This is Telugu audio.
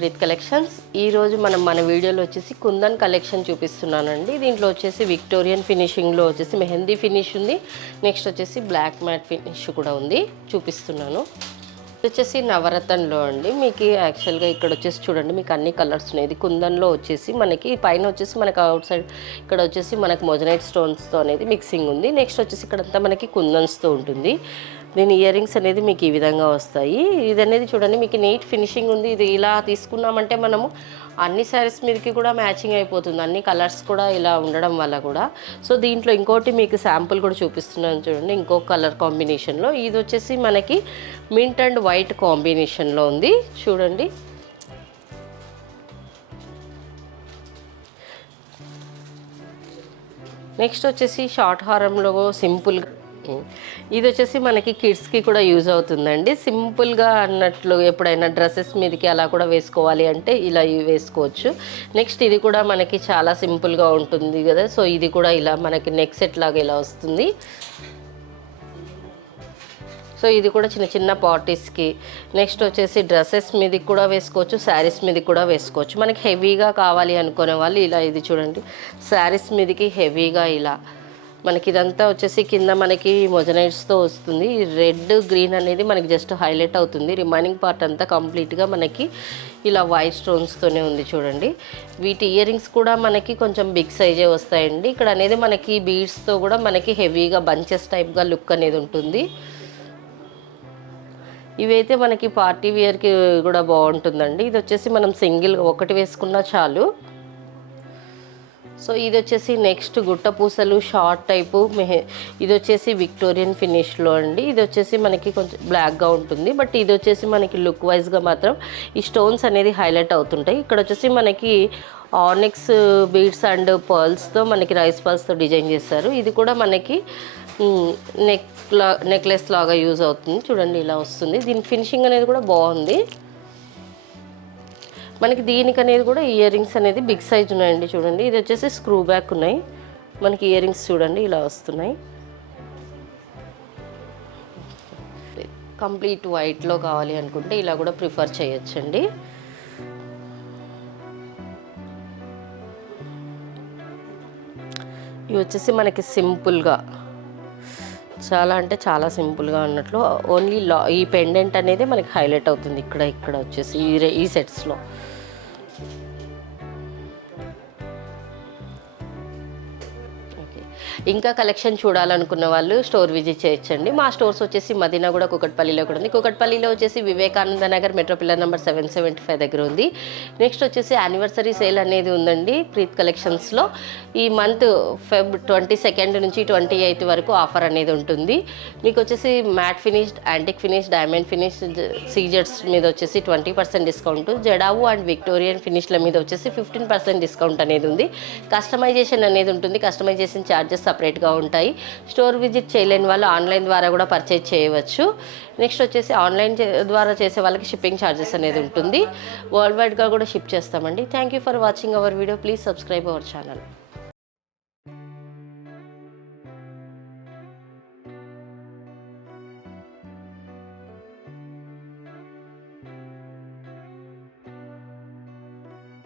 ప్రీత్ కలెక్షన్స్ ఈ రోజు మన వీడియోలో వచ్చేసి కుందన్ కలెక్షన్ చూపిస్తున్నానండి. దీంట్లో వచ్చేసి విక్టోరియన్ ఫినిషింగ్లో వచ్చేసి మెహందీ ఫినిష్ ఉంది. నెక్స్ట్ వచ్చేసి బ్లాక్ మ్యాట్ ఫినిష్ కూడా ఉంది, చూపిస్తున్నాను. ఇది వచ్చేసి నవరత్నంలో అండి. మీకు యాక్చువల్గా ఇక్కడ వచ్చేసి చూడండి, మీకు అన్ని కలర్స్ ఉన్నాయి. ఇది కుందన్లో వచ్చేసి మనకి పైన వచ్చేసి మనకు అవుట్ సైడ్ ఇక్కడ వచ్చేసి మనకు మొజనైట్ స్టోన్స్తో అనేది మిక్సింగ్ ఉంది. నెక్స్ట్ వచ్చేసి ఇక్కడంతా మనకి కుందన్స్తో ఉంటుంది. దీని ఇయర్ రింగ్స్ అనేది మీకు ఈ విధంగా వస్తాయి. ఇది అనేది చూడండి, మీకు నీట్ ఫినిషింగ్ ఉంది. ఇది ఇలా తీసుకున్నామంటే మనము అన్ని శారీస్ మీదకి కూడా మ్యాచింగ్ అయిపోతుంది, అన్ని కలర్స్ కూడా ఇలా ఉండడం వల్ల కూడా. సో దీంట్లో ఇంకోటి మీకు శాంపుల్ కూడా చూపిస్తున్నాను చూడండి, ఇంకో కలర్ కాంబినేషన్లో. ఇది వచ్చేసి మనకి మింట్ అండ్ వైట్ కాంబినేషన్లో ఉంది చూడండి. నెక్స్ట్ వచ్చేసి షార్ట్ హారంలో సింపుల్గా, ఇది వచ్చేసి మనకి కిడ్స్కి కూడా యూజ్ అవుతుందండి. సింపుల్గా అన్నట్లు ఎప్పుడైనా డ్రెస్సెస్ మీదకి అలా కూడా వేసుకోవాలి అంటే ఇలా వేసుకోవచ్చు. నెక్స్ట్ ఇది కూడా మనకి చాలా సింపుల్గా ఉంటుంది కదా. సో ఇది కూడా ఇలా మనకి నెక్ సెట్ లాగా ఇలా వస్తుంది. సో ఇది కూడా చిన్న చిన్న పార్టీస్కి, నెక్స్ట్ వచ్చేసి డ్రెస్సెస్ మీదకి కూడా వేసుకోవచ్చు, శారీస్ మీదకి కూడా వేసుకోవచ్చు. మనకి హెవీగా కావాలి అనుకునే వాళ్ళు ఇలా, ఇది చూడండి శారీస్ మీదకి హెవీగా ఇలా మనకి ఇదంతా వచ్చేసి కింద మనకి మొజనైట్స్తో వస్తుంది. రెడ్ గ్రీన్ అనేది మనకి జస్ట్ హైలైట్ అవుతుంది. రిమైనింగ్ పార్ట్ అంతా కంప్లీట్గా మనకి ఇలా వైట్ స్టోన్స్తోనే ఉంది చూడండి. వీటి ఇయర్ రింగ్స్ కూడా మనకి కొంచెం బిగ్ సైజే వస్తాయండి. ఇక్కడ అనేది మనకి బీడ్స్తో కూడా మనకి హెవీగా బంచెస్ టైప్గా లుక్ అనేది ఉంటుంది. ఇవైతే మనకి పార్టీ వేర్కి కూడా బాగుంటుందండి. ఇది వచ్చేసి మనం సింగిల్ ఒకటి వేసుకున్నా చాలు. సో ఇది వచ్చేసి నెక్స్ట్ గుట్ట పూసలు షార్ట్ టైపు ఇది వచ్చేసి విక్టోరియన్ ఫినిష్లో అండి. ఇది వచ్చేసి మనకి కొంచెం బ్లాక్గా ఉంటుంది, బట్ ఇది వచ్చేసి మనకి లుక్ వైజ్గా మాత్రం ఈ స్టోన్స్ అనేది హైలైట్ అవుతుంటాయి. ఇక్కడ వచ్చేసి మనకి ఆనిక్స్ బీడ్స్ అండ్ పర్ల్స్తో మనకి రైస్ పర్ల్స్తో డిజైన్ చేస్తారు. ఇది కూడా మనకి నెక్లెస్ లాగా యూజ్ అవుతుంది చూడండి, ఇలా వస్తుంది. దీని ఫినిషింగ్ అనేది కూడా బాగుంది. మనకి దీనికి అనేది కూడా ఇయర్ రింగ్స్ అనేది బిగ్ సైజ్ ఉన్నాయండి చూడండి. ఇది వచ్చేసి స్క్రూ బ్యాక్ ఉన్నాయి. మనకి ఇయర్ రింగ్స్ చూడండి ఇలా వస్తున్నాయి. కంప్లీట్ వైట్లో కావాలి అనుకుంటే ఇలా కూడా ప్రిఫర్ చేయొచ్చండి. ఇవి వచ్చేసి మనకి సింపుల్గా, చాలా అంటే చాలా సింపుల్గా ఉన్నట్లు, ఓన్లీ ఈ పెండెంట్ అనేది మనకి హైలైట్ అవుతుంది ఇక్కడ వచ్చేసి ఈ సెట్స్లో. ఇంకా కలెక్షన్ చూడాలనుకున్న వాళ్ళు స్టోర్ విజిట్ చేయొచ్చండి. మా స్టోర్స్ వచ్చేసి మదీనాగూడ కూకట్పల్లిలో కూడా ఉంది. కూకట్పల్లిలో వచ్చేసి Vivekananda Nagar metro pillar number 775 దగ్గర ఉంది. నెక్స్ట్ వచ్చేసి యానివర్సరీ సేల్ అనేది ఉందండి ప్రీత్ కలెక్షన్స్లో. ఈ మంత్ ఫెబ్ 22 నుంచి 28 వరకు ఆఫర్ అనేది ఉంటుంది. మీకు వచ్చేసి matt finished, antique finish, diamond finish, సీజెట్స్ మీద వచ్చేసి 20% డిస్కౌంట్, జడావు అండ్ విక్టోరియన్ ఫినిష్ల మీద వచ్చేసి 15% డిస్కౌంట్ అనేది ఉంది. కస్టమైజేషన్ అనేది ఉంటుంది. కస్టమైజేషన్ ఛార్జెస్ సపరేట్గా ఉంటాయి. స్టోర్ విజిట్ చేయలేని వాళ్ళు ఆన్లైన్ ద్వారా కూడా పర్చేజ్ చేయవచ్చు. నెక్స్ట్ వచ్చేసి ఆన్లైన్ ద్వారా చేసే వాళ్ళకి షిప్పింగ్ ఛార్జెస్ అనేది ఉంటుంది. వరల్డ్ వైడ్గా కూడా షిప్ చేస్తామండి. Thank you for watching our video. Please subscribe our channel.